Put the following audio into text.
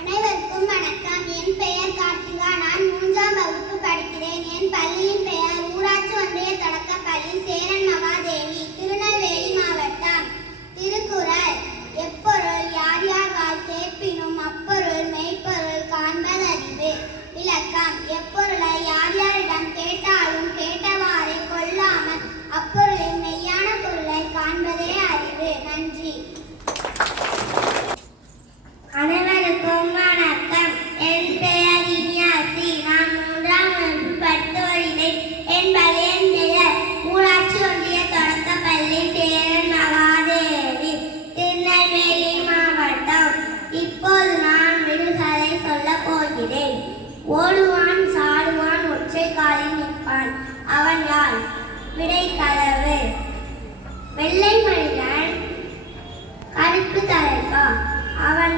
அனைவருக்கும் வணக்கம். என் பெயர் கார்த்திகா. நான் 3ஆம் வகுப்பு படிக்கிறேன். என் பள்ளியின் பெயர் ஊராட்சி ஒன்றிய தொடக்கப்பள்ளி சேரன் மகாதேவி, திருநெல்வேலி மாவட்டம். திருக்குறள். எப்பொருள் யார் யார்வால் கேட்பினும் அப்பொருள் மெய்ப்பொருள் காண்பதறிவு. விளக்கம். எப்பொருளை யார் யாரிடம் கேட்டாலும் கேட்டவாறே கொள்ளாமல் அப்பொருளின் மெய்யான பொருளை காண்பதே அறிவு. நன்றி. அனைவருக்கும் வணக்கம். என் பெயர் இனியாசி. நான் 3ஆம் வகுப்பு படித்து வருகிறேன். என் பள்ளியின் பெயர் ஊராட்சி ஒன்றிய தொடக்கப்பள்ளி சேரன் மகாதேவி, திருநெல்வேலி மாவட்டம். இப்போது நான் விடுகதை சொல்லப் போகிறேன். ஓடுவான் சாடுவான் ஒற்றை காலில் நிற்பான், அவன் யார்? விடை கதவு. வெள்ளை மனிதன் கருப்பு தலைப்பா, அவன்